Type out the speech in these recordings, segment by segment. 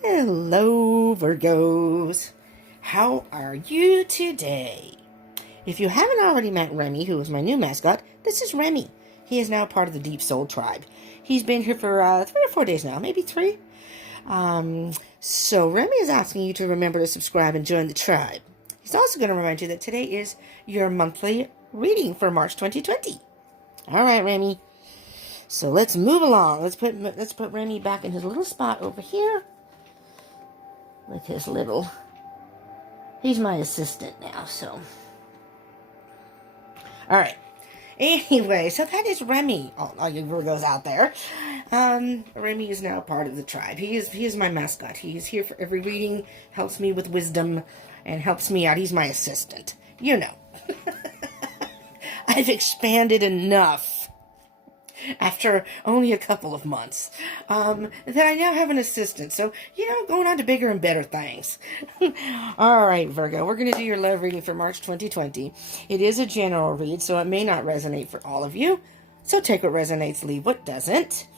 Hello, Virgos. How are you today? If you haven't already met Remy, who is my new mascot, this is Remy. He is now part of the Deep Soul tribe. He's been here for 3 or 4 days now, maybe 3. So Remy is asking you to remember to subscribe and join the tribe. He's also going to remind you that today is your monthly reading for March 2020. All right, Remy. So let's move along. Let's put Remy back in his little spot over here. With his little... He's my assistant now, so... Alright. Anyway, so that is Remy. All you Virgos out there. Remy is now part of the tribe. He is my mascot. He is here for every reading, helps me with wisdom, and helps me out. He's my assistant. You know. I've expanded enough after only a couple of months, that I now have an assistant. So, going on to bigger and better things. All right, Virgo, we're going to do your love reading for March 2020. It is a general read, so it may not resonate for all of you. So take what resonates, leave what doesn't.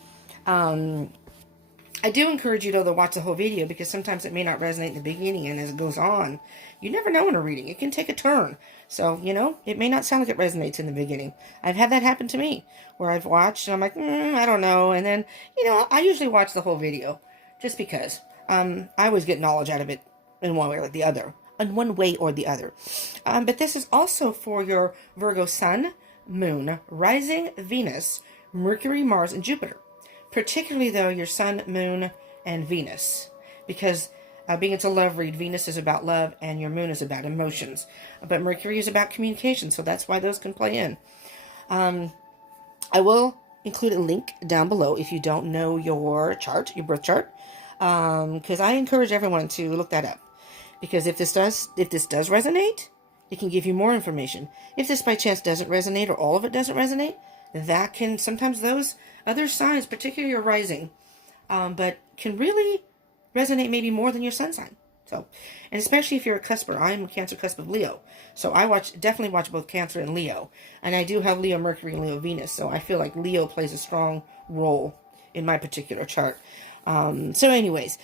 I do encourage you, though, to watch the whole video, because sometimes it may not resonate in the beginning, and as it goes on, you never know in a reading. It can take a turn. So, it may not sound like it resonates in the beginning. I've had that happen to me, where I've watched, and I'm like, I don't know. And then, I usually watch the whole video, just because. I always get knowledge out of it in one way or the other. In one way or the other. But this is also for your Virgo Sun, Moon, Rising, Venus, Mercury, Mars, and Jupiter. Particularly, though, your Sun, Moon, and Venus. Because being it's a love read, Venus is about love, and your Moon is about emotions. But Mercury is about communication, so that's why those can play in. I will include a link down below if you don't know your chart, your birth chart. Because I encourage everyone to look that up. Because if this does resonate, it can give you more information. If this by chance doesn't resonate, or all of it doesn't resonate, that can, sometimes those other signs, particularly your rising, but can really resonate maybe more than your sun sign. So, and especially if you're a cusper. I'm a Cancer cusp of Leo. So I definitely watch both Cancer and Leo. And I do have Leo Mercury and Leo Venus. So I feel like Leo plays a strong role in my particular chart. So anyways,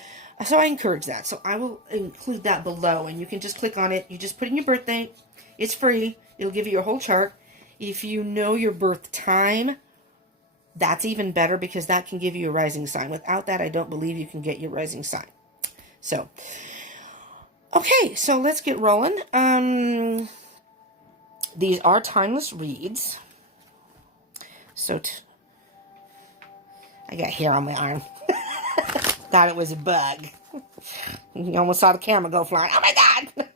so I encourage that. So I will include that below, and you can just click on it. You just put in your birthday. It's free. It'll give you your whole chart. If you know your birth time, that's even better, because that can give you a rising sign. Without that, I don't believe you can get your rising sign. So, okay, so let's get rolling. These are timeless reads. So, I got hair on my arm. Thought it was a bug. You almost saw the camera go flying. Oh my God!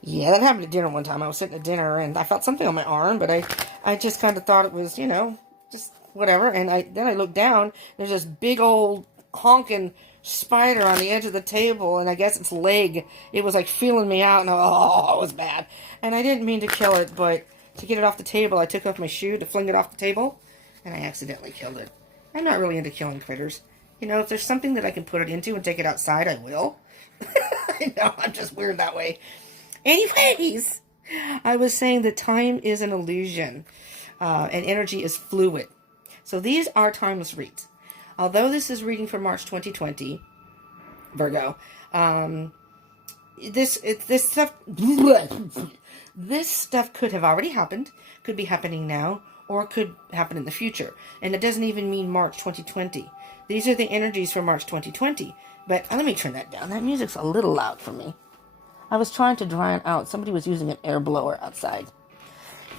Yeah, that happened at dinner one time. I was sitting at dinner, and I felt something on my arm, but I just kind of thought it was, just whatever. And then I looked down. There's this big old honking spider on the edge of the table, and I guess its leg, it was like feeling me out, and it was bad. And I didn't mean to kill it, but to get it off the table, I took off my shoe to fling it off the table, and I accidentally killed it. I'm not really into killing critters. If there's something that I can put it into and take it outside, I will. I know, I'm just weird that way. Anyways, I was saying that time is an illusion, and energy is fluid. So these are timeless reads. Although this is reading for March 2020, Virgo, this stuff could have already happened, could be happening now, or could happen in the future. And it doesn't even mean March 2020. These are the energies for March 2020. But let me turn that down. That music's a little loud for me. I was trying to drown out. Somebody was using an air blower outside.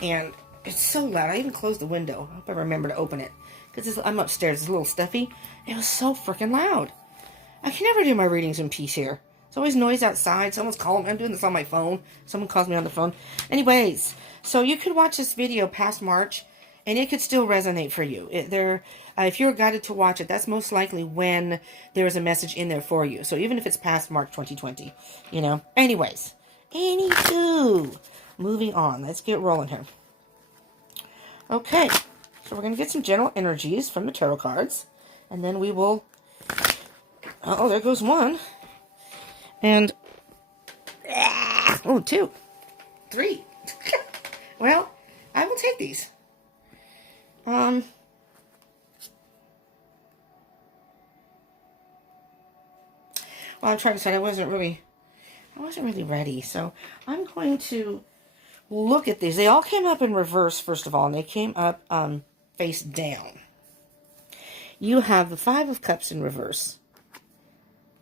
And it's so loud. I even closed the window. I hope I remember to open it. Because I'm upstairs. It's a little stuffy. It was so freaking loud. I can never do my readings in peace here. There's always noise outside. Someone's calling me. I'm doing this on my phone. Someone calls me on the phone. Anyways, so you could watch this video past March, and it could still resonate for you. If you're guided to watch it, that's most likely when there is a message in there for you. So even if it's past March 2020, Anyways, anywho, moving on. Let's get rolling here. Okay, so we're going to get some general energies from the tarot cards, and then we will... Oh, there goes one. And... 2. 3. Well, I will take these. Well, I'm trying to say I wasn't really ready. So I'm going to look at these. They all came up in reverse, first of all, and they came up face down. You have the Five of Cups in reverse,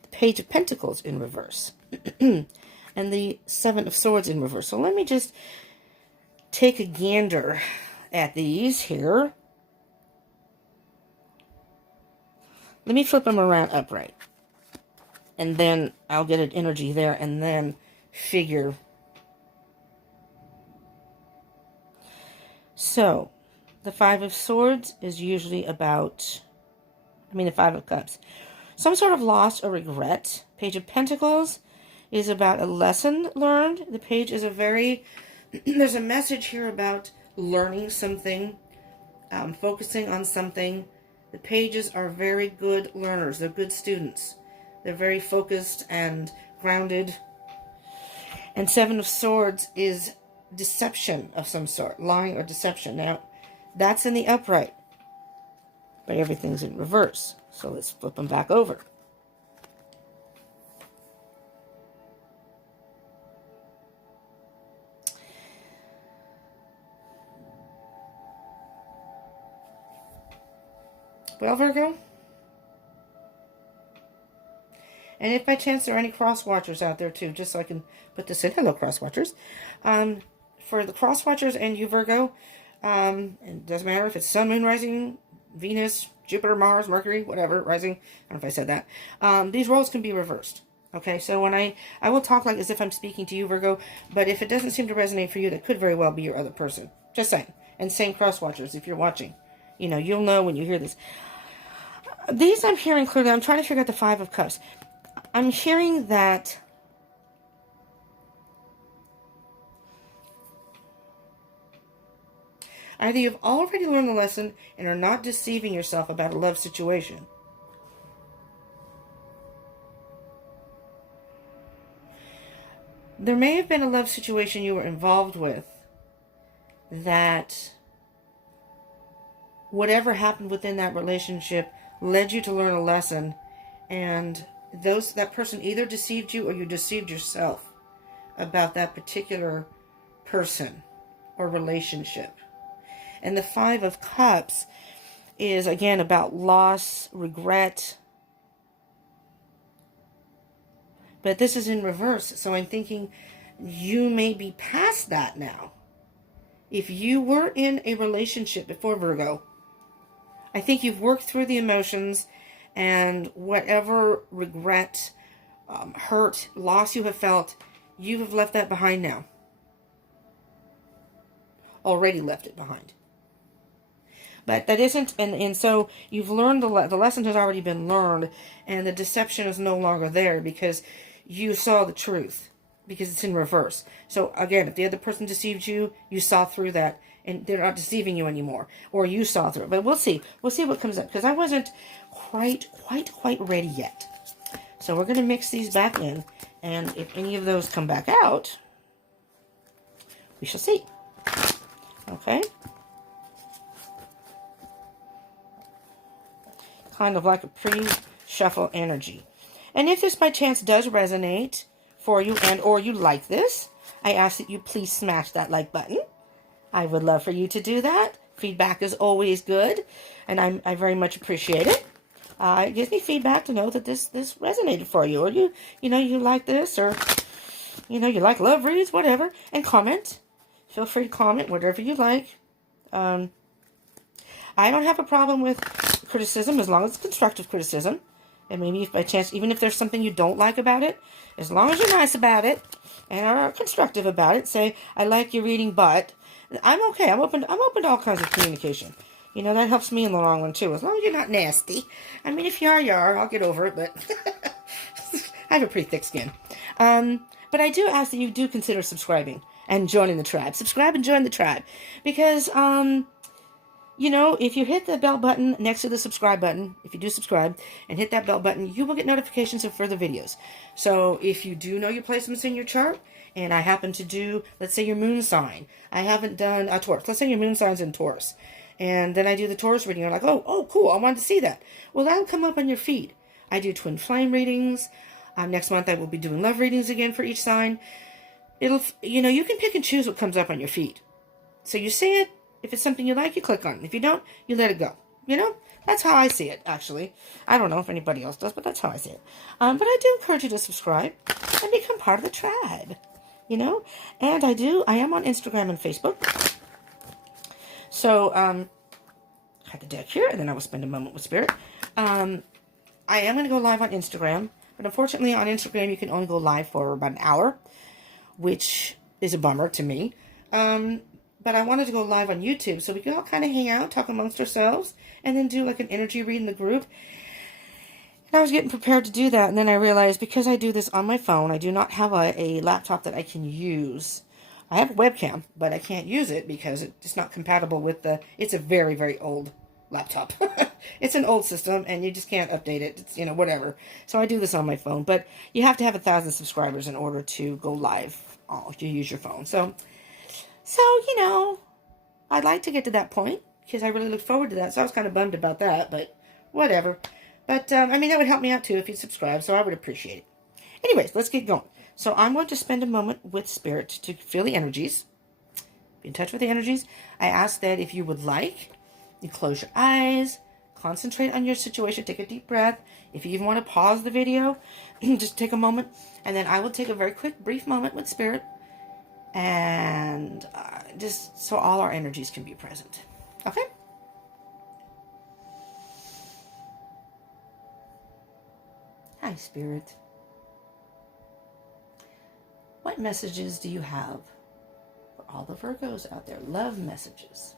the Page of Pentacles in reverse, and the Seven of Swords in reverse. So let me just take a gander at these here. Let me flip them around upright. And then I'll get an energy there and then figure. So, the Five of Swords is usually about, the Five of Cups, some sort of loss or regret. Page of Pentacles is about a lesson learned. The page is there's a message here about learning something, focusing on something. The pages are very good learners. They're good students. They're very focused and grounded. And Seven of Swords is deception of some sort, lying or deception. Now, that's in the upright, but everything's in reverse. So let's flip them back over. Well, Virgo, and if by chance there are any cross-watchers out there too, just so I can put this in, hello cross-watchers, for the cross-watchers and you, Virgo, it doesn't matter if it's Sun, Moon, Rising, Venus, Jupiter, Mars, Mercury, whatever, Rising, I don't know if I said that, these roles can be reversed, okay? So when I will talk like as if I'm speaking to you, Virgo, but if it doesn't seem to resonate for you, that could very well be your other person, just saying. And same cross-watchers if you're watching, you'll know when you hear this. These I'm hearing clearly. I'm trying to figure out the Five of Cups. I'm hearing that either you've already learned the lesson and are not deceiving yourself about a love situation, there may have been a love situation you were involved with that whatever happened within that relationship led you to learn a lesson, and that person either deceived you or you deceived yourself about that particular person or relationship. And the Five of Cups is, again, about loss, regret. But this is in reverse, so I'm thinking you may be past that now. If you were in a relationship before, Virgo, I think you've worked through the emotions and whatever regret, hurt, loss you have felt, you have left that behind now. Already left it behind. But that isn't, and so you've learned, the lesson has already been learned, and the deception is no longer there because you saw the truth, because it's in reverse. So again, if the other person deceived you, you saw through that, and they're not deceiving you anymore, or you saw through it. But we'll see what comes up, because I wasn't quite ready yet. So we're going to mix these back in, and if any of those come back out, we shall see. Okay? Kind of like a pre-shuffle energy. And if this by chance does resonate for you and or you like this, I ask that you please smash that like button. I would love for you to do that. Feedback is always good, and I very much appreciate it. It gives me feedback to know that this resonated for you, or you like this, or you like love reads, whatever, and comment. Feel free to comment whatever you like. I don't have a problem with criticism as long as it's constructive criticism. And maybe if by chance, even if there's something you don't like about it, as long as you're nice about it and are constructive about it, say, I like your reading, but I'm okay. I'm open to all kinds of communication. That helps me in the long run too, as long as you're not nasty. I mean, if you are, I'll get over it, but I have a pretty thick skin. But I do ask that you do consider subscribing and joining the tribe. Subscribe and join the tribe. Because, if you hit the bell button next to the subscribe button, if you do subscribe and hit that bell button, you will get notifications of further videos. So if you do know your placements in your chart, and I happen to do, let's say your moon sign. I haven't done a Taurus. Let's say your moon sign's in Taurus. And then I do the Taurus reading. You're like, oh, cool. I wanted to see that. Well, that'll come up on your feed. I do twin flame readings. Next month I will be doing love readings again for each sign. You can pick and choose what comes up on your feed. So you see it. If it's something you like, you click on it. If you don't, you let it go. That's how I see it, actually. I don't know if anybody else does, but that's how I see it. But I do encourage you to subscribe and become part of the tribe. And I am on Instagram and Facebook. So, I have the deck here, and then I will spend a moment with Spirit. I am going to go live on Instagram, but unfortunately on Instagram you can only go live for about an hour, which is a bummer to me. But I wanted to go live on YouTube so we could all kind of hang out, talk amongst ourselves, and then do like an energy read in the group. And I was getting prepared to do that, and then I realized because I do this on my phone, I do not have a laptop that I can use. I have a webcam, but I can't use it because it's not compatible with it's a very, very old laptop. It's an old system, and you just can't update it. It's, whatever. So I do this on my phone, but you have to have 1,000 subscribers in order to go live. If you use your phone. So, I'd like to get to that point because I really look forward to that. So I was kind of bummed about that, but whatever. But, that would help me out too if you subscribe, so I would appreciate it. Anyways, let's get going. So I'm going to spend a moment with Spirit to feel the energies. Be in touch with the energies. I ask that if you would like, you close your eyes, concentrate on your situation, take a deep breath. If you even want to pause the video, just take a moment. And then I will take a very quick, brief moment with Spirit. And just so all our energies can be present. Okay? Hi, Spirit. What messages do you have for all the Virgos out there? Love messages.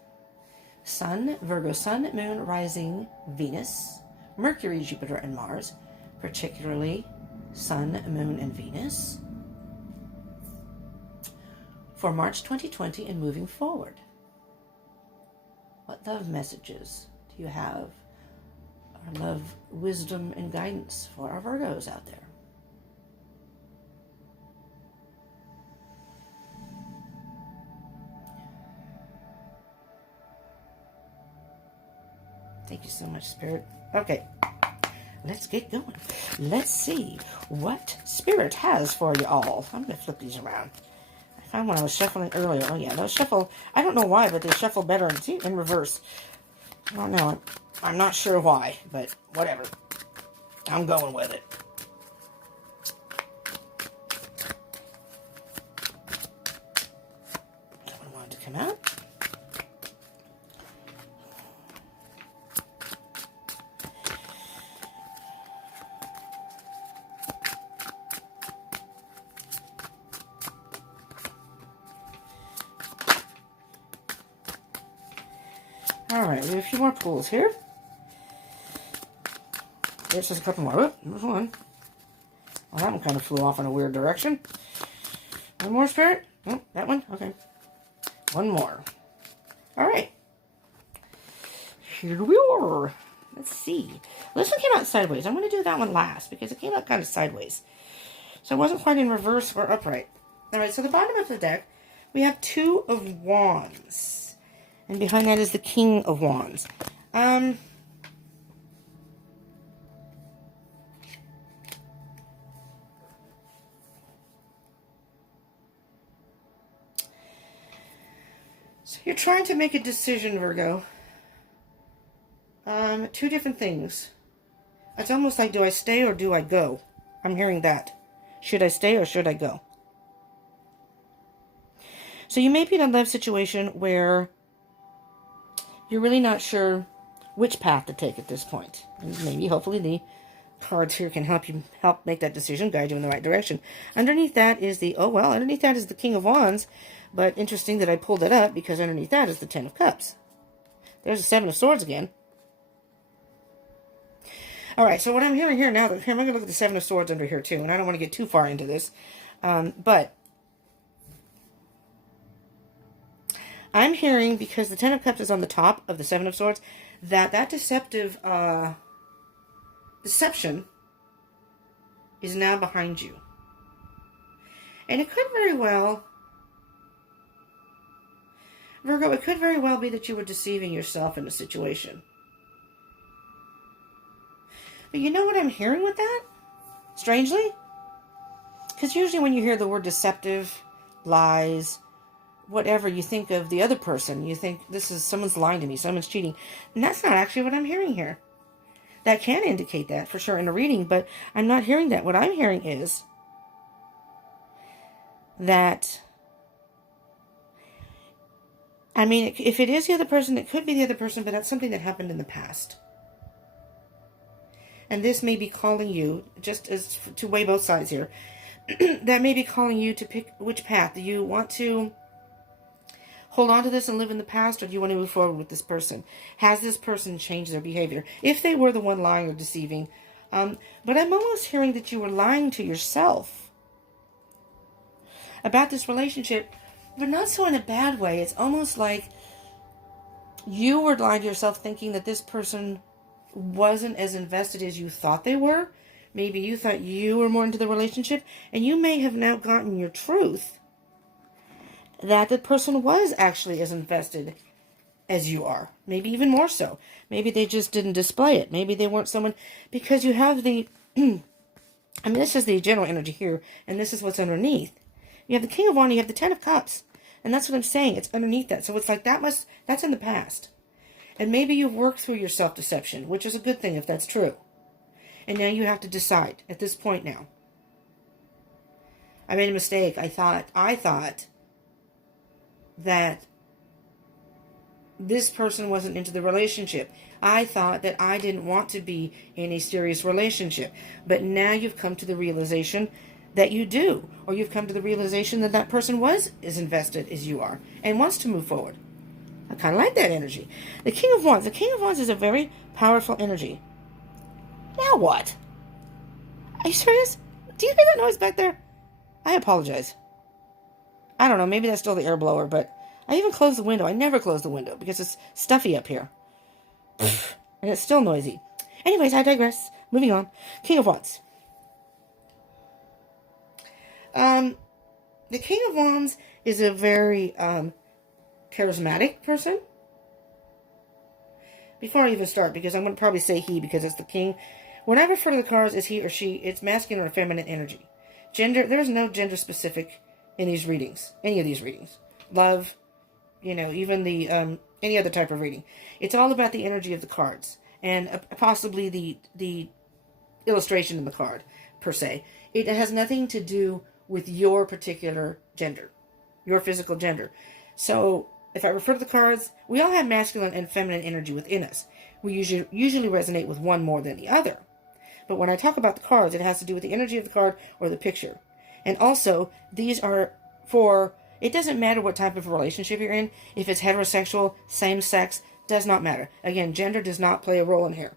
Sun, Virgo, Sun, Moon, Rising, Venus, Mercury, Jupiter, and Mars. Particularly Sun, Moon, and Venus. For March 2020 and moving forward. What love messages do you have? Or love, wisdom, and guidance for our Virgos out there? Thank you so much, Spirit. Okay, let's get going. Let's see what Spirit has for you all. I'm going to flip these around. I found when I was shuffling earlier. Oh, yeah, those shuffle. I don't know why, but they shuffle better in reverse. I don't know. I'm not sure why, but whatever. I'm going with it. That one wanted to come out. Alright, we have a few more pulls here. There's just a couple more. Oh, there's one. Well, that one kind of flew off in a weird direction. One more, Spirit? Oh, that one? Okay. One more. Alright. Here we are. Let's see. Well, this one came out sideways. I'm going to do that one last because it came out kind of sideways. So it wasn't quite in reverse or upright. Alright, so the bottom of the deck, we have 2 of Wands. And behind that is the King of Wands. So you're trying to make a decision, Virgo. 2 different things. It's almost like, do I stay or do I go? I'm hearing that. Should I stay or should I go? So you may be in a love situation where you're really not sure which path to take at this point. And maybe, hopefully, the cards here can help make that decision, guide you in the right direction. Underneath that is underneath that is the King of Wands. But interesting that I pulled it up because underneath that is the 10 of Cups. There's the 7 of Swords again. Alright, so what I'm hearing here now, I'm going to look at the 7 of Swords under here too, and I don't want to get too far into this. But I'm hearing, because the 10 of Cups is on the top of the 7 of Swords, that deception is now behind you. And it could very well, Virgo, it could very well be that you were deceiving yourself in a situation. But you know what I'm hearing with that? Strangely? Because usually when you hear the word deceptive, lies, whatever, you think of the other person. You think, this is, someone's lying to me, someone's cheating. And that's not actually what I'm hearing here. That can indicate that for sure in a reading, but I'm not hearing that. What I'm hearing is that, I mean, if it is the other person, it could be the other person, but that's something that happened in the past. And this may be calling you, just as to weigh both sides here, that may be calling you to pick which path. Do you want to hold on to this and live in the past, or do you want to move forward with this person? Has this person changed their behavior? If they were the one lying or deceiving. But I'm almost hearing that you were lying to yourself about this relationship, but not so in a bad way. It's almost like you were lying to yourself, thinking that this person wasn't as invested as you thought they were. Maybe you thought you were more into the relationship, and you may have now gotten your truth that the person was actually as invested as you are. Maybe even more so. Maybe they just didn't display it. Maybe they weren't someone, because you have the, I mean, this is the general energy here, and this is what's underneath. You have the King of Wands, you have the Ten of Cups, and that's what I'm saying. It's underneath that. So it's like that's in the past. And maybe you've worked through your self-deception, which is a good thing if that's true. And now you have to decide at this point now. I made a mistake. I thought that this person wasn't into the relationship. I thought that I didn't want to be in a serious relationship. But now you've come to the realization that you do. Or you've come to the realization that that person was as invested as you are and wants to move forward. I kind of like that energy. The King of Wands. The King of Wands is a very powerful energy. Now what? Are you serious? Do you hear that noise back there? I apologize. I don't know. Maybe that's still the air blower, but I even closed the window. I never close the window because it's stuffy up here. And it's still noisy. Anyways, I digress. Moving on. King of Wands. The King of Wands is a very charismatic person. Before I even start, because I'm going to probably say he because it's the king. When I refer to the cards as he or she, it's masculine or feminine energy. Gender, there's no gender specific in these readings. Any of these readings. Love, even the any other type of reading. It's all about the energy of the cards. And possibly the illustration in the card, per se. It has nothing to do with your particular gender. Your physical gender. So, if I refer to the cards, we all have masculine and feminine energy within us. We usually resonate with one more than the other. But when I talk about the cards, it has to do with the energy of the card or the picture. And also, these are for, it doesn't matter what type of relationship you're in. If it's heterosexual, same sex, does not matter. Again, gender does not play a role in here.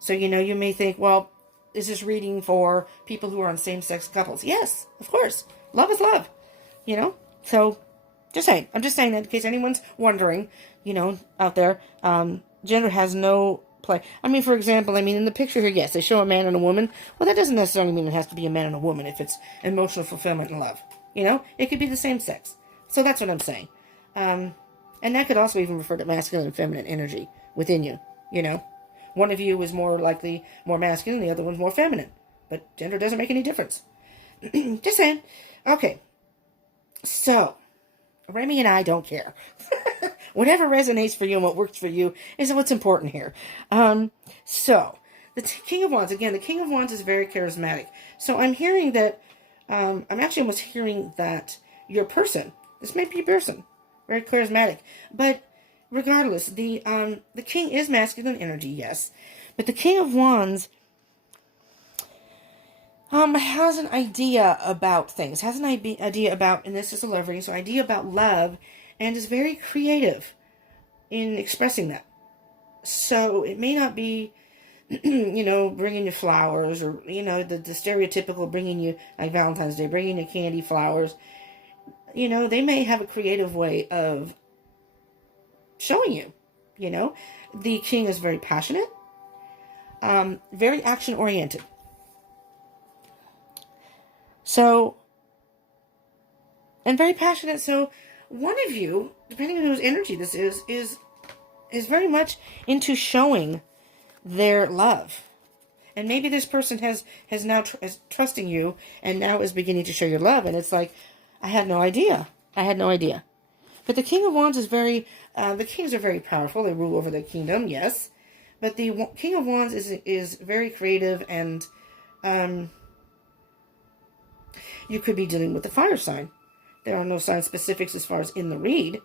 So, you may think, well, is this reading for people who are on same-sex couples? Yes, of course. Love is love. So, just saying. I'm just saying that in case anyone's wondering, out there, gender has no play. I mean, for example, in the picture here, yes, they show a man and a woman. Well, that doesn't necessarily mean it has to be a man and a woman if it's emotional fulfillment and love. It could be the same sex. So that's what I'm saying. And that could also even refer to masculine and feminine energy within you, One of you is more likely more masculine, the other one's more feminine. But gender doesn't make any difference. Just saying. Okay. So, Remy and I don't care. Whatever resonates for you and what works for you is what's important here. So, the King of Wands. Again, the King of Wands is very charismatic. So, I'm hearing that, I'm actually almost hearing that your person, this may be a person, very charismatic. But, regardless, the King is masculine energy, yes. But the King of Wands has an idea about things, has an idea about, and this is a love reading, so idea about love, and is very creative in expressing that. So it may not be, bringing you flowers, or, the stereotypical bringing you, like Valentine's Day, bringing you candy, flowers. They may have a creative way of showing you, The King is very passionate, very action-oriented. So, and very passionate. So, one of you, depending on whose energy this is very much into showing their love And maybe this person has now is trusting you and now is beginning to show your love. And it's like, I had no idea. I had no idea. But the King of Wands is the kings are very powerful. They rule over the kingdom, yes. But the King of Wands is very creative, and you could be dealing with the fire sign. There are no sign specifics as far as in the read,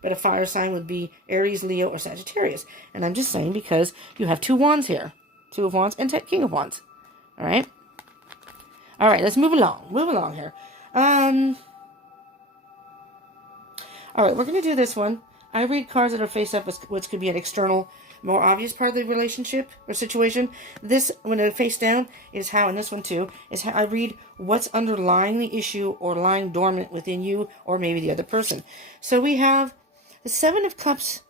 but a fire sign would be Aries, Leo, or Sagittarius. And I'm just saying because you have 2 wands here. 2 of Wands and King of Wands. All right? All right, let's move along. Move along here. All right, we're going to do this one. I read cards that are face up, which could be an external, more obvious part of the relationship or situation. This, when they're face down, is how, and this one too, is how I read what's underlying the issue or lying dormant within you or maybe the other person. So we have the 7 of Cups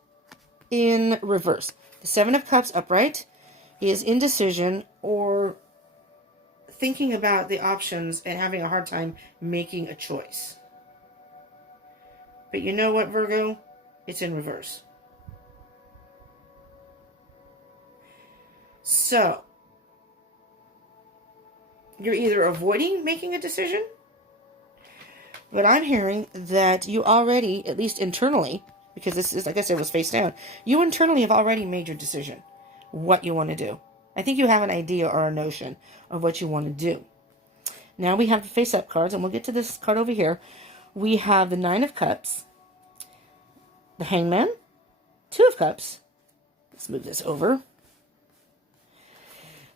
in reverse. The 7 of Cups upright is indecision or thinking about the options and having a hard time making a choice. But you know what, Virgo? It's in reverse. So, you're either avoiding making a decision, but I'm hearing that you already, at least internally, because this is, like I said, was face down, you internally have already made your decision, what you want to do. I think you have an idea or a notion of what you want to do. Now we have the face-up cards, and we'll get to this card over here. We have the 9 of Cups, the Hangman, 2 of Cups. Let's move this over.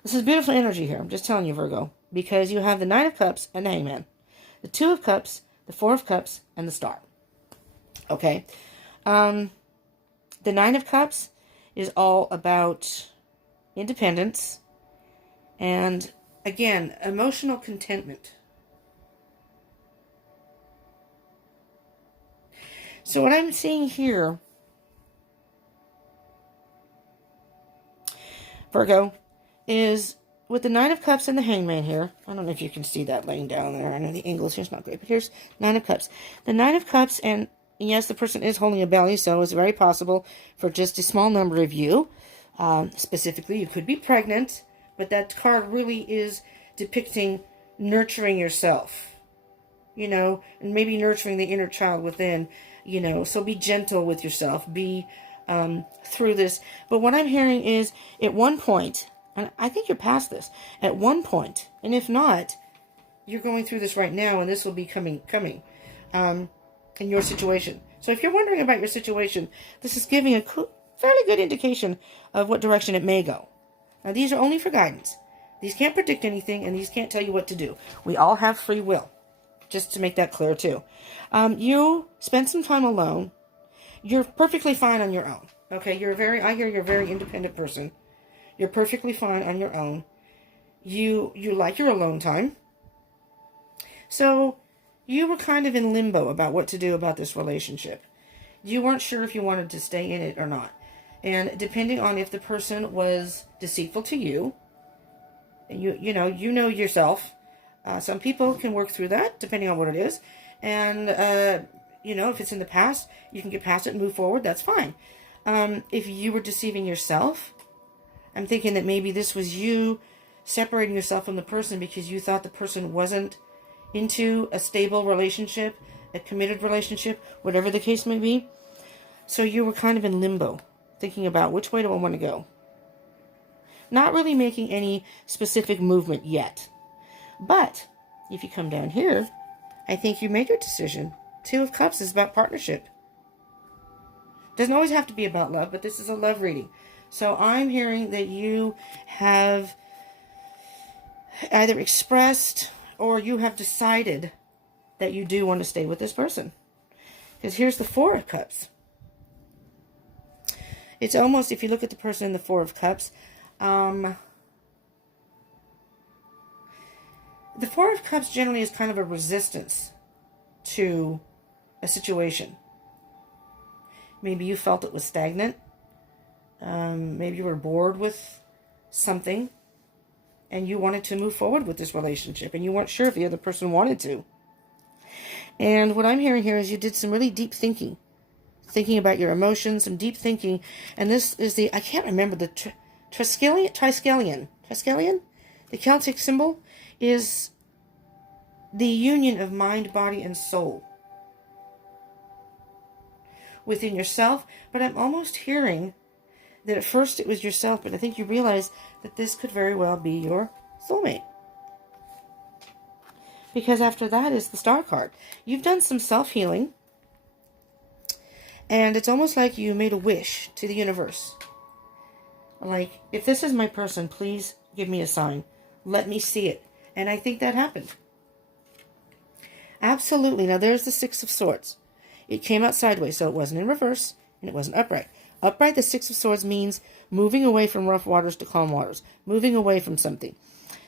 This is beautiful energy here. I'm just telling you, Virgo, because you have the 9 of Cups and the Hangman, the 2 of Cups, the 4 of Cups, and the Star. Okay. The 9 of Cups is all about independence and, again, emotional contentment. So what I'm seeing here, Virgo, is with the 9 of Cups and the Hangman here. I don't know if you can see that laying down there. I know the angle here's not great, but here's 9 of Cups. The 9 of Cups, and yes, the person is holding a belly, so it's very possible for just a small number of you. Specifically, you could be pregnant, but that card really is depicting nurturing yourself, you know, and maybe nurturing the inner child within, you know, so be gentle with yourself, be through this. But what I'm hearing is at one point, and I think you're past this, at one point, and if not, you're going through this right now, and this will be coming in your situation. So if you're wondering about your situation, this is giving a fairly good indication of what direction it may go. Now, these are only for guidance. These can't predict anything, and these can't tell you what to do. We all have free will, just to make that clear, too. You spend some time alone. You're perfectly fine on your own. Okay, I hear you're a very independent person. You're perfectly fine on your own. You like your alone time. So, you were kind of in limbo about what to do about this relationship. You weren't sure if you wanted to stay in it or not. And depending on if the person was deceitful to you, and you know yourself, some people can work through that depending on what it is. And, you know, if it's in the past, you can get past it and move forward. That's fine. If you were deceiving yourself, I'm thinking that maybe this was you separating yourself from the person because you thought the person wasn't into a stable relationship, a committed relationship, whatever the case may be. So you were kind of in limbo, thinking about which way do I want to go. Not really making any specific movement yet. But if you come down here, I think you made your decision. 2 of Cups is about partnership. Doesn't always have to be about love, but this is a love reading. So I'm hearing that you have either expressed or you have decided that you do want to stay with this person. Because here's the 4 of Cups. It's almost, if you look at the person in the 4 of Cups, the 4 of Cups generally is kind of a resistance to a situation. Maybe you felt it was stagnant. Maybe you were bored with something and you wanted to move forward with this relationship and you weren't sure if the other person wanted to. And what I'm hearing here is you did some really deep thinking about your emotions, some deep thinking. And this is I can't remember the Triskelion? The Celtic symbol is the union of mind, body, and soul within yourself. But I'm almost hearing that at first it was yourself, but I think you realize that this could very well be your soulmate. Because after that is the Star card. You've done some self-healing, and it's almost like you made a wish to the universe. Like, if this is my person, please give me a sign. Let me see it. And I think that happened. Absolutely. Now, there's the Six of Swords. It came out sideways, so it wasn't in reverse, and it wasn't upright. Upright, the Six of Swords means moving away from rough waters to calm waters. Moving away from something.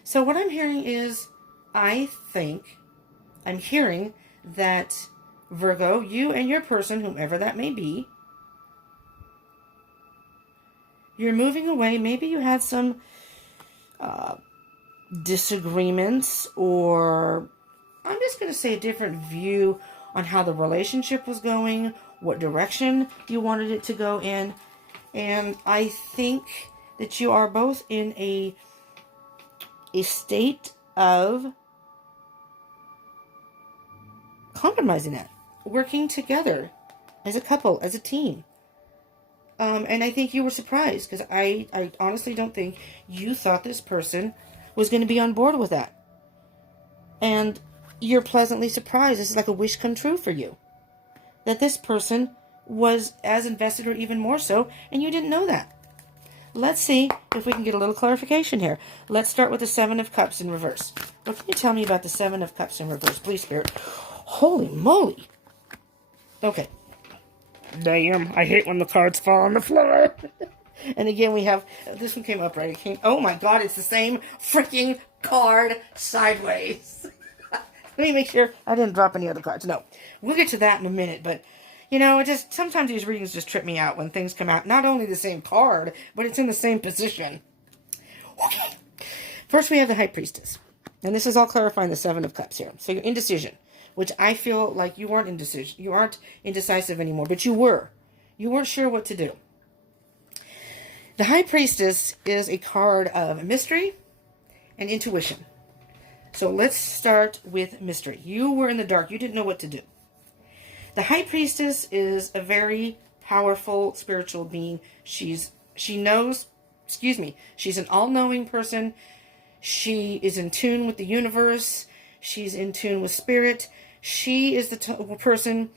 So what I'm hearing is, I'm hearing that, Virgo, you and your person, whomever that may be, you're moving away. Maybe you had some disagreements, or I'm just going to say a different view on how the relationship was going, what direction you wanted it to go in. And I think that you are both in a state of compromising that, working together as a couple, as a team. And I think you were surprised, because I honestly don't think you thought this person was going to be on board with that. And you're pleasantly surprised. This is like a wish come true for you. That this person was as invested, or even more so, and you didn't know that. Let's see if we can get a little clarification here. Let's start with the Seven of Cups in reverse. What can you tell me about the Seven of Cups in reverse, please, Spirit? Holy moly. Okay. Damn, I hate when the cards fall on the floor. And again, we have, this one came up right. It came, oh my god, it's the same freaking card sideways. Let me make sure I didn't drop any other cards. No, we'll get to that in a minute. But, you know, it just, sometimes these readings just trip me out when things come out. Not only the same card, but it's in the same position. Okay. First, we have the High Priestess. And this is all clarifying the Seven of Cups here. So your indecision, which I feel like you aren't indecision. You aren't indecisive anymore, but you were. You weren't sure what to do. The High Priestess is a card of mystery and intuition. So let's start with mystery. You were in the dark. You didn't know what to do. The High Priestess is a very powerful spiritual being. She knows, she's an all-knowing person. She is in tune with the universe. She's in tune with spirit. She is the person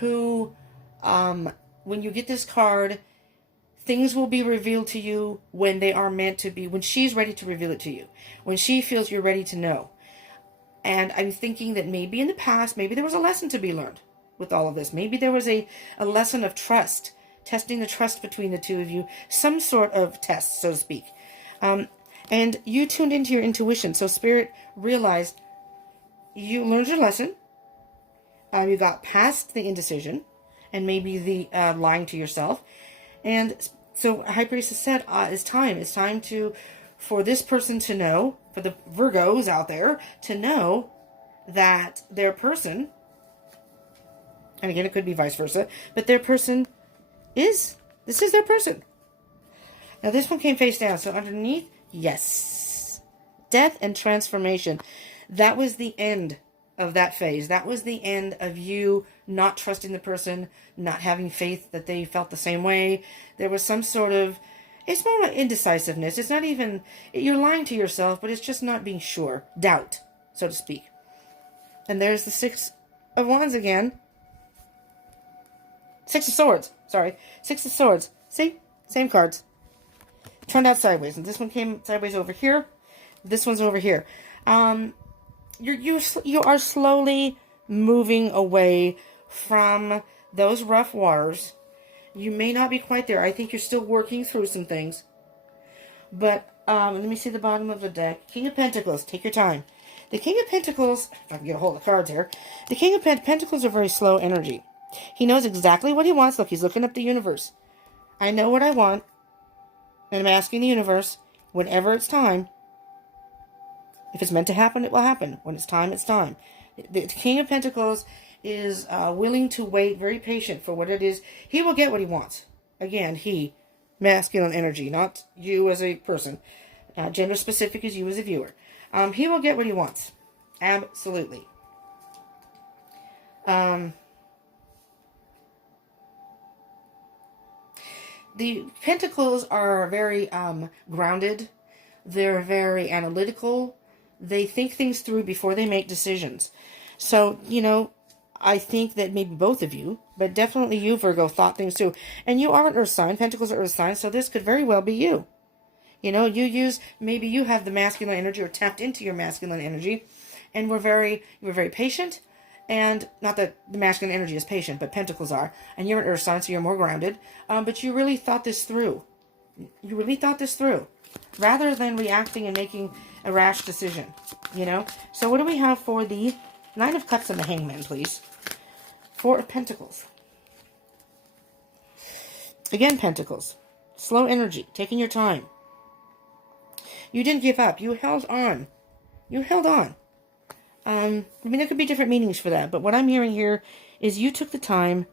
who, when you get this card, things will be revealed to you when they are meant to be, when she's ready to reveal it to you, when she feels you're ready to know. And I'm thinking that maybe in the past, maybe there was a lesson to be learned with all of this. Maybe there was a lesson of trust, testing the trust between the two of you, some sort of test, so to speak. And you tuned into your intuition. So Spirit realized you learned your lesson. You got past the indecision and maybe the lying to yourself. And so High Priestess said, it's time. It's time for this person to know, for the Virgos out there, to know that their person, and again, it could be vice versa, but their person this is their person. Now, this one came face down. So underneath, yes. Death and transformation. That was the end of that phase. That was the end of you not trusting the person, not having faith that they felt the same way. There was some sort of, it's more like indecisiveness. It's not even, you're lying to yourself, but it's just not being sure. Doubt, so to speak. And there's the Six of Wands again. Six of Swords, sorry. Six of Swords. See? Same cards. Turned out sideways. And this one came sideways over here. This one's over here. You are slowly moving away from those rough waters. You may not be quite there. I think you're still working through some things. But let me see the bottom of the deck. King of Pentacles. Take your time. The King of Pentacles, if I can get a hold of the cards here. The King of Pentacles are very slow energy. He knows exactly what he wants. Look, he's looking up the universe. I know what I want. And I'm asking the universe, whenever it's time. If it's meant to happen, it will happen. When it's time, it's time. The King of Pentacles is willing to wait, very patient for what it is. He will get what he wants. Again, he, masculine energy, not you as a person. Gender specific is you as a viewer. He will get what he wants. Absolutely. The Pentacles are very grounded. They're very analytical. They think things through before they make decisions. So, I think that maybe both of you, but definitely you, Virgo, thought things through. And you are an earth sign. Pentacles are earth signs, so this could very well be you. Maybe you have the masculine energy or tapped into your masculine energy, and you were very patient. And not that the masculine energy is patient, but Pentacles are. And you're an earth sign, so you're more grounded. But you really thought this through. You really thought this through. Rather than reacting and making a rash decision. So what do we have for the Nine of Cups and the Hangman, please? Four of Pentacles. Again, Pentacles. Slow energy. Taking your time. You didn't give up. You held on. You held on. There could be different meanings for that, but what I'm hearing here is you took the time,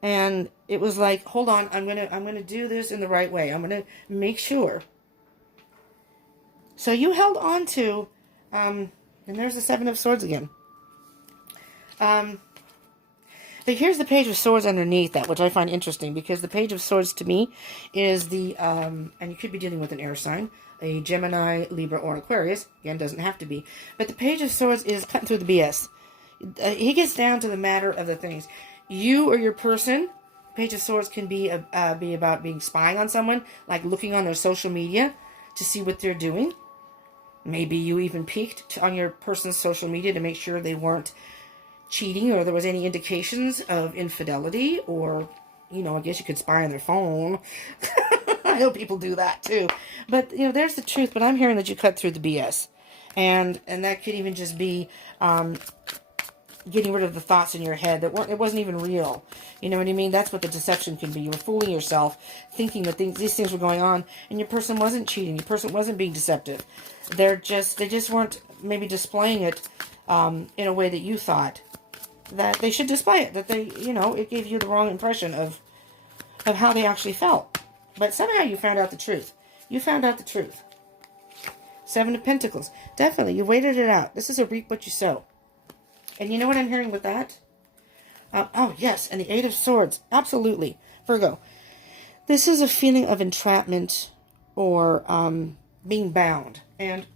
and it was like, hold on, I'm gonna do this in the right way. I'm gonna make sure. So you held on to, and there's the Seven of Swords again. But here's the Page of Swords underneath that, which I find interesting, because the Page of Swords to me is the, and you could be dealing with an air sign, a Gemini, Libra, or Aquarius. Again, doesn't have to be. But the Page of Swords is cutting through the BS. He gets down to the matter of the things. You or your person, Page of Swords can be about being spying on someone, like looking on their social media to see what they're doing. Maybe you even peeked on your person's social media to make sure they weren't cheating or there was any indications of infidelity, or, I guess you could spy on their phone. I know people do that too. But, there's the truth. But I'm hearing that you cut through the BS. And that could even just be getting rid of the thoughts in your head that it wasn't even real. You know what I mean? That's what the deception can be. You were fooling yourself, thinking that these things were going on, and your person wasn't cheating. Your person wasn't being deceptive. They just weren't maybe displaying it in a way that you thought that they should display it. That they, it gave you the wrong impression of how they actually felt. But somehow you found out the truth. You found out the truth. Seven of Pentacles. Definitely, you waited it out. This is a reap what you sow. And you know what I'm hearing with that? Oh, yes, and the Eight of Swords. Absolutely. Virgo. This is a feeling of entrapment or being bound. And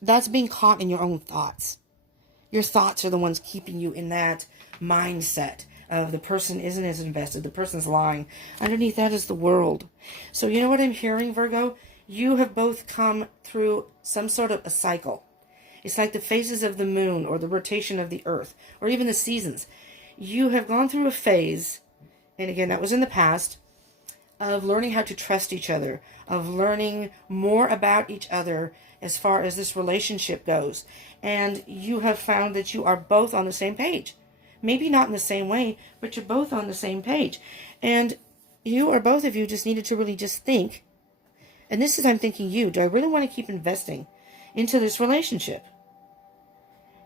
that's being caught in your own thoughts. Your thoughts are the ones keeping you in that mindset of the person isn't as invested, the person's lying. Underneath that is the world. So you know what I'm hearing, Virgo? You have both come through some sort of a cycle. It's like the phases of the moon or the rotation of the earth or even the seasons. You have gone through a phase, and again, that was in the past, of learning how to trust each other, of learning more about each other as far as this relationship goes. And you have found that you are both on the same page. Maybe not in the same way, but you're both on the same page. And you or both of you just needed to really just think. And this is, I'm thinking you, do I really want to keep investing into this relationship?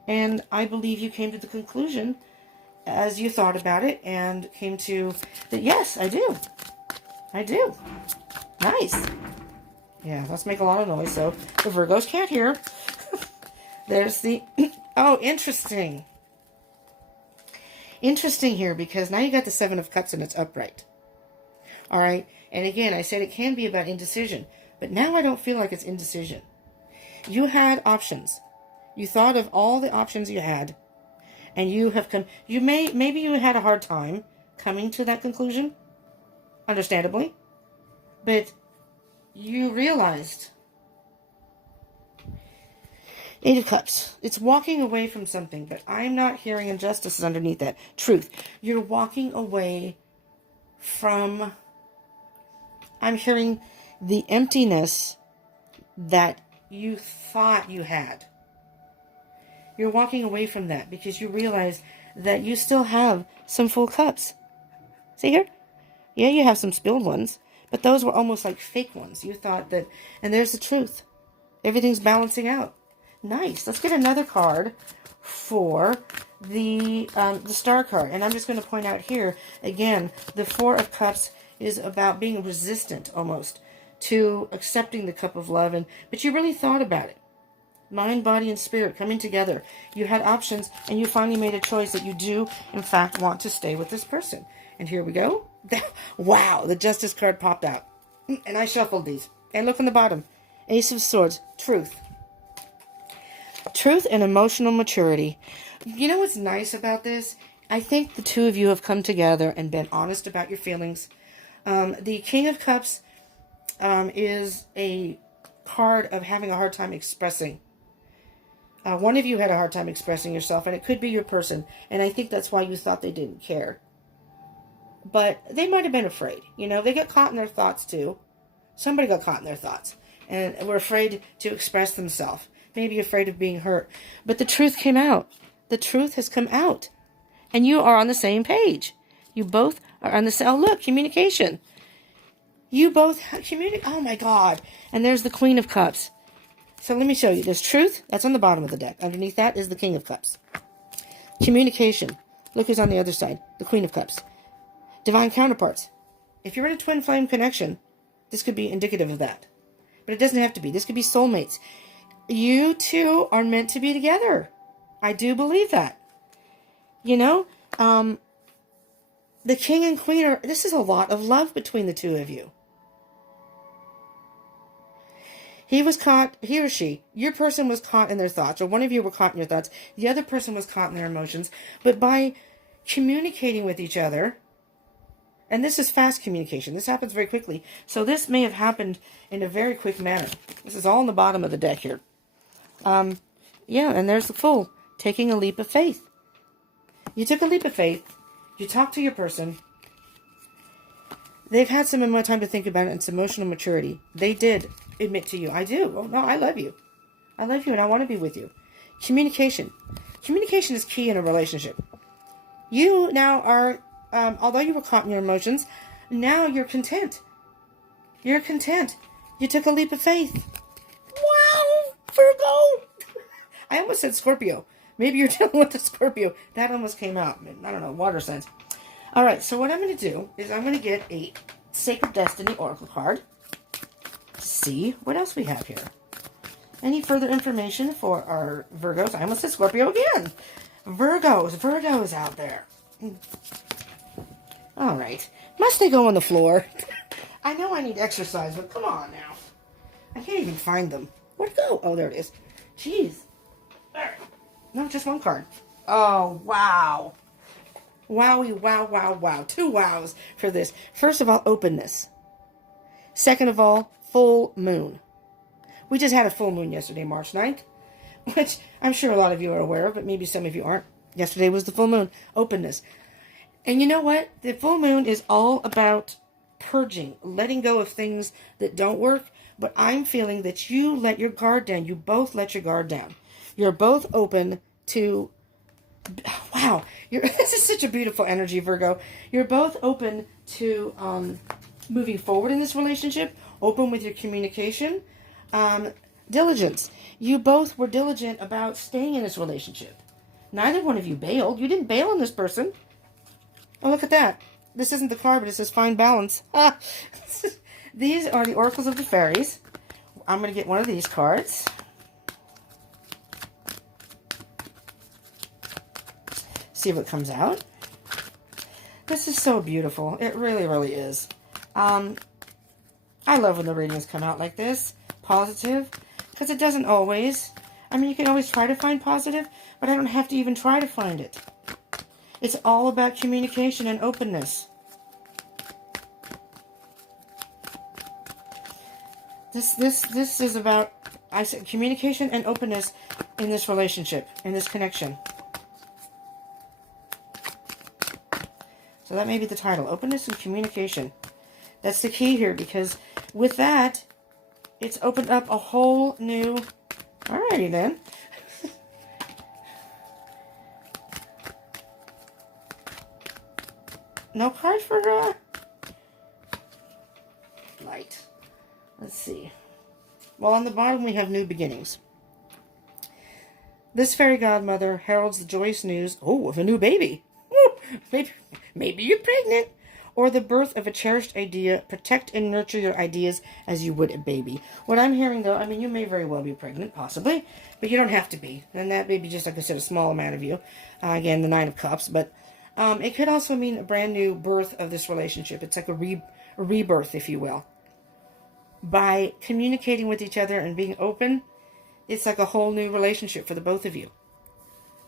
And I believe you came to the conclusion as you thought about it and came to that, yes, I do. I do. Nice. Yeah, let's make a lot of noise so the Virgos can't hear. There's the, oh, interesting. Interesting here, because now you got the Seven of Cups and it's upright. All right. And again, I said it can be about indecision, but now I don't feel like it's indecision. You had options. You thought of all the options you had, and you have come, maybe you had a hard time coming to that conclusion, understandably, but you realized. Eight of Cups. It's walking away from something, but I'm not hearing injustices underneath that. Truth. You're walking away from, I'm hearing the emptiness that you thought you had. You're walking away from that because you realize that you still have some full cups. See here? Yeah, you have some spilled ones, but those were almost like fake ones. You thought that, and there's the truth. Everything's balancing out. Nice. Let's get another card for the Star card. And I'm just going to point out here, again, the Four of Cups is about being resistant almost to accepting the cup of love, but you really thought about it. Mind, body, and spirit coming together. You had options, and you finally made a choice that you do, in fact, want to stay with this person. And here we go. Wow, the Justice card popped out. And I shuffled these. And look on the bottom. Ace of Swords. Truth. Truth and emotional maturity. You know what's nice about this? I think the two of you have come together and been honest about your feelings. The King of Cups is a card of having a hard time expressing. One of you had a hard time expressing yourself, and it could be your person. And I think that's why you thought they didn't care. But they might have been afraid. You know, they got caught in their thoughts too. Somebody got caught in their thoughts. And were afraid to express themselves. Maybe afraid of being hurt. But the truth came out. The truth has come out. And you are on the same page. You both are on the same... Oh, look, communication. You both communicate. Oh, my God. And there's the Queen of Cups. So let me show you. There's truth. That's on the bottom of the deck. Underneath that is the King of Cups. Communication. Look who's on the other side. The Queen of Cups. Divine counterparts. If you're in a twin flame connection, this could be indicative of that. But it doesn't have to be. This could be soulmates. You two are meant to be together. I do believe that. You know, the King and Queen are... This is a lot of love between the two of you. He was caught, he or she, your person was caught in their thoughts, or one of you were caught in your thoughts. The other person was caught in their emotions. But by communicating with each other, and this is fast communication. This happens very quickly. So this may have happened in a very quick manner. This is all on the bottom of the deck here. Yeah, and there's the Fool, taking a leap of faith. You took a leap of faith. You talked to your person. They've had some more time to think about it and some emotional maturity. They did admit to you, I do. Oh, no, I love you. I love you and I want to be with you. Communication. Communication is key in a relationship. You now are, although you were caught in your emotions, now you're content. You're content. You took a leap of faith. Wow, Virgo. I almost said Scorpio. Maybe you're dealing with the Scorpio. That almost came out. I don't know, water signs. All right, so what I'm going to do is I'm going to get a Sacred Destiny Oracle card to see what else we have here. Any further information for our Virgos? I almost said Scorpio again. Virgos out there. All right. Must they go on the floor? I know I need exercise, but come on now. I can't even find them. Where'd it go? Oh, there it is. Jeez. There. No, just one card. Oh, wow. Wowie, wow, wow, wow. 2 wows for this. First of all, openness. Second of all, full moon. We just had a full moon yesterday, March 9th, which I'm sure a lot of you are aware of, but maybe some of you aren't. Yesterday was the full moon. Openness. And you know what? The full moon is all about purging, letting go of things that don't work, but I'm feeling that you let your guard down. You both let your guard down. You're both open to... Wow, this is such a beautiful energy, Virgo. You're both open to moving forward in this relationship, open with your communication, diligence. You both were diligent about staying in this relationship. Neither one of you bailed. You didn't bail on this person. Oh, look at that. This isn't the card, but it says find balance. These are the oracles of the fairies. I'm going to get one of these cards. See what comes out. This is so beautiful. It really, really is. I love when the readings come out like this. Positive. Because it doesn't always. I mean, you can always try to find positive, but I don't have to even try to find it. It's all about communication and openness. This is about, I said, communication and openness in this relationship, in this connection. So that may be the title, openness and communication. That's the key here, because with that, it's opened up a whole new... Alrighty then. No card for light. Let's see. Well, on the bottom we have new beginnings. This fairy godmother heralds the joyous news, of a new baby. Woo! Maybe you're pregnant. or the birth of a cherished idea. Protect and nurture your ideas as you would a baby. What I'm hearing, though, I mean, you may very well be pregnant, possibly, but you don't have to be. And that may be just, like I said, a small amount of you. Again, the Nine of Cups. But it could also mean a brand new birth of this relationship. It's like a rebirth, if you will. By communicating with each other and being open, it's like a whole new relationship for the both of you.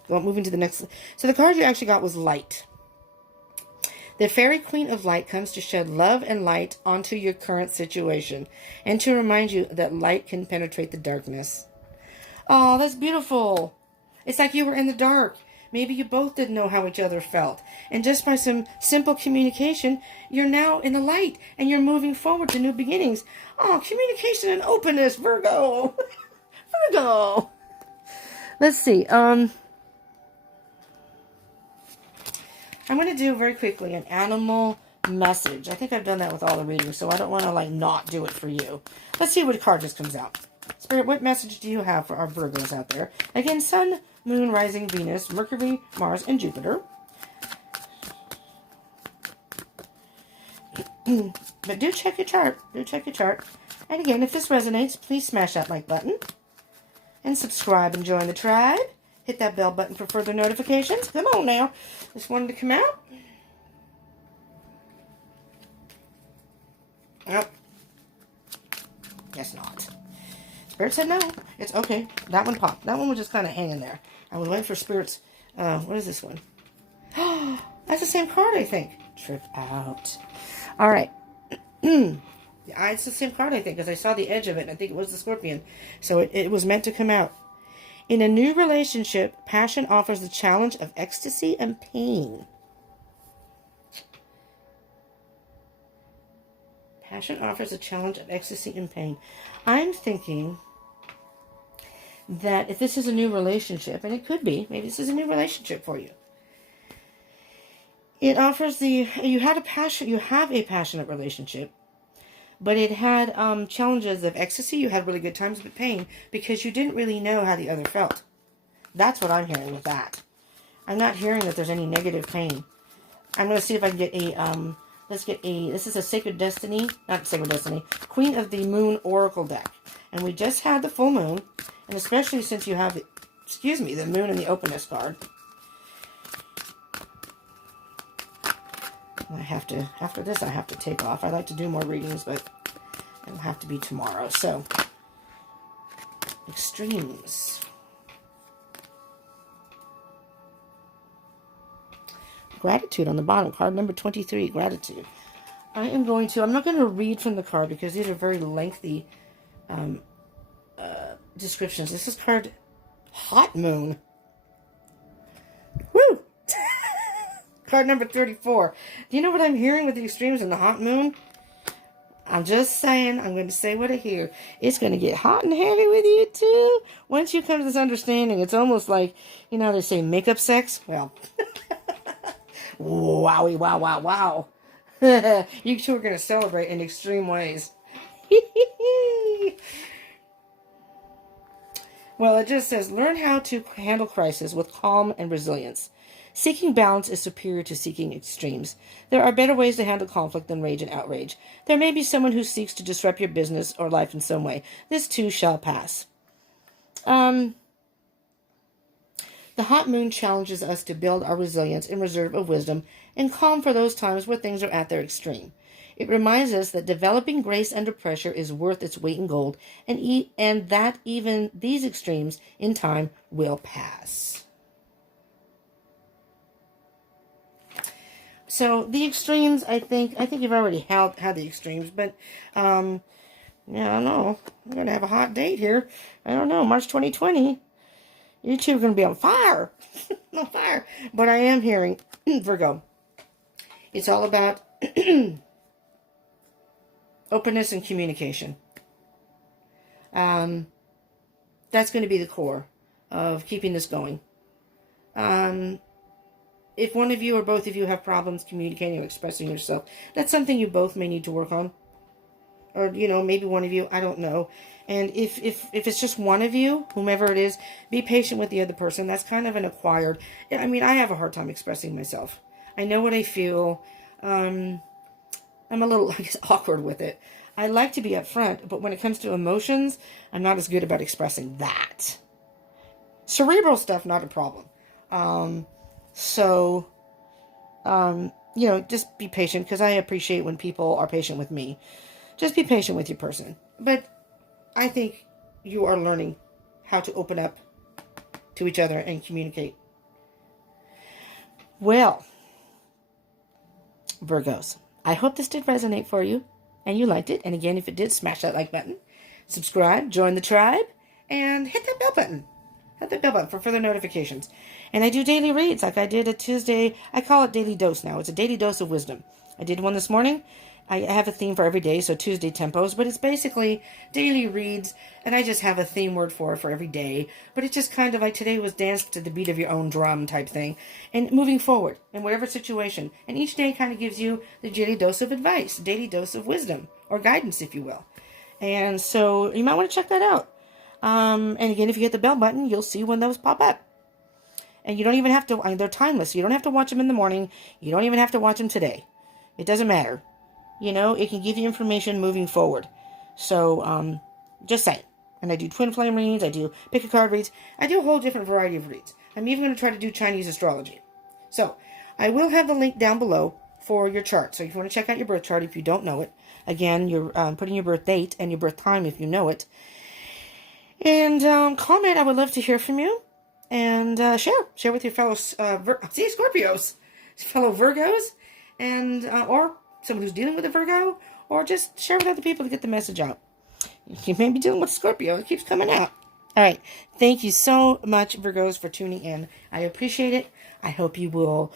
Well, moving to the next. So the card you actually got was Light. The Fairy Queen of Light comes to shed love and light onto your current situation and to remind you that light can penetrate the darkness. Oh, that's beautiful. It's like you were in the dark. Maybe you both didn't know how each other felt. And just by some simple communication, you're now in the light and you're moving forward to new beginnings. Oh, communication and openness, Virgo. Virgo. Let's see. I'm going to do very quickly an animal message. I think I've done that with all the readings, so I don't want to not do it for you. Let's see what card just comes out. Spirit, what message do you have for our Virgos out there? Again, Sun, Moon, Rising, Venus, Mercury, Mars, and Jupiter. But do check your chart. Do check your chart. And again, if this resonates, please smash that like button. And subscribe and join the tribe. Hit that bell button for further notifications. Come on now. Just wanted to come out. Oh. Guess not. Spirit said no. It's okay. That one popped. That one was just kind of hanging there. I was waiting for Spirit's... what is this one? That's the same card, I think. Trip out. All right. It's the same card, I think, because I saw the edge of it. And I think it was the Scorpion. So it was meant to come out. In a new relationship, passion offers the challenge of ecstasy and pain. Passion offers a challenge of ecstasy and pain. I'm thinking that if this is a new relationship, and it could be, maybe this is a new relationship for you. It offers you have a passionate relationship, but it had challenges of ecstasy. You had really good times with pain because you didn't really know how the other felt. That's what I'm hearing with that. I'm not hearing that there's any negative pain. I'm going to see if I can get a, this is a Sacred Destiny, not Sacred Destiny, Queen of the Moon Oracle deck. And we just had the full moon, and especially since you have, the moon and the Openness card. After this, I have to take off. I'd like to do more readings, but it'll have to be tomorrow. So, extremes. Gratitude on the bottom. Card number 23, gratitude. I'm not going to read from the card because these are very lengthy descriptions. This is card Hot Moon. Woo! Card number 34. Do you know what I'm hearing with the extremes and the hot moon? I'm just saying. I'm going to say what I hear. It's going to get hot and heavy with you, too. Once you come to this understanding, it's almost like, they say makeup sex. Well, wowie, wow, wow, wow. You two are going to celebrate in extreme ways. Well, it just says, learn how to handle crisis with calm and resilience. Seeking balance is superior to seeking extremes. There are better ways to handle conflict than rage and outrage. There may be someone who seeks to disrupt your business or life in some way. This too shall pass. The hot moon challenges us to build our resilience and reserve of wisdom and calm for those times where things are at their extreme. It reminds us that developing grace under pressure is worth its weight in gold, and that even these extremes in time will pass. So the extremes, I think you've already had the extremes, but I don't know. I'm going to have a hot date here. I don't know, March 2020. You two are going to be on fire. On fire. But I am hearing, Virgo, it's all about openness and communication. That's going to be the core of keeping this going. If one of you or both of you have problems communicating or expressing yourself, that's something you both may need to work on. Or, maybe one of you, I don't know. And if it's just one of you, whomever it is, be patient with the other person. That's kind of an acquired... I have a hard time expressing myself. I know what I feel. I'm a little, I guess, awkward with it. I like to be upfront, but when it comes to emotions, I'm not as good about expressing that. Cerebral stuff, not a problem. So, just be patient, because I appreciate when people are patient with me. Just be patient with your person. But I think you are learning how to open up to each other and communicate. Well, Virgos, I hope this did resonate for you and you liked it. And again, if it did, smash that like button, subscribe, join the tribe, and hit that bell button. Hit that bell button for further notifications. And I do daily reads like I did a Tuesday. I call it Daily Dose now. It's a daily dose of wisdom. I did one this morning. I have a theme for every day, so Tuesday tempos, but it's basically daily reads, and I just have a theme word for it for every day. But it's just kind of like today was dance to the beat of your own drum type thing, and moving forward in whatever situation. And each day kind of gives you the daily dose of advice, daily dose of wisdom, or guidance, if you will. And so you might want to check that out. And again, if you hit the bell button, you'll see when those pop up. And you don't even have to, they're timeless. You don't have to watch them in the morning. You don't even have to watch them today. It doesn't matter. It can give you information moving forward. So, just saying. And I do twin flame reads. I do pick a card reads. I do a whole different variety of reads. I'm even going to try to do Chinese astrology. So, I will have the link down below for your chart. So, if you want to check out your birth chart if you don't know it. Again, you're putting your birth date and your birth time if you know it. And comment. I would love to hear from you. And share with your fellow Scorpios, fellow Virgos, and or someone who's dealing with a Virgo, or just share with other people to get the message out. You may be dealing with Scorpio. It keeps coming out. All right. Thank you so much, Virgos, for tuning in. I appreciate it. I hope you will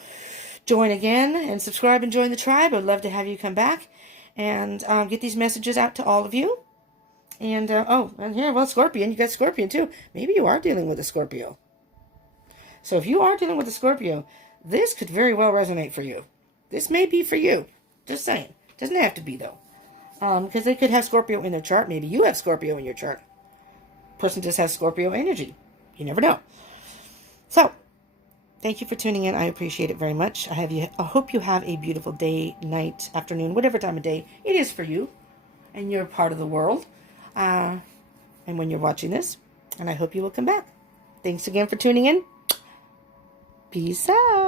join again and subscribe and join the tribe. I'd love to have you come back and get these messages out to all of you. And, Scorpion. You got Scorpion, too. Maybe you are dealing with a Scorpio. So if you are dealing with a Scorpio, this could very well resonate for you. This may be for you. Just saying. Doesn't have to be, though. Because they could have Scorpio in their chart. Maybe you have Scorpio in your chart. Person just has Scorpio energy. You never know. So, thank you for tuning in. I appreciate it very much. I hope you have a beautiful day, night, afternoon, whatever time of day it is for you. And you're part of the world. And when you're watching this. And I hope you will come back. Thanks again for tuning in. Peace out.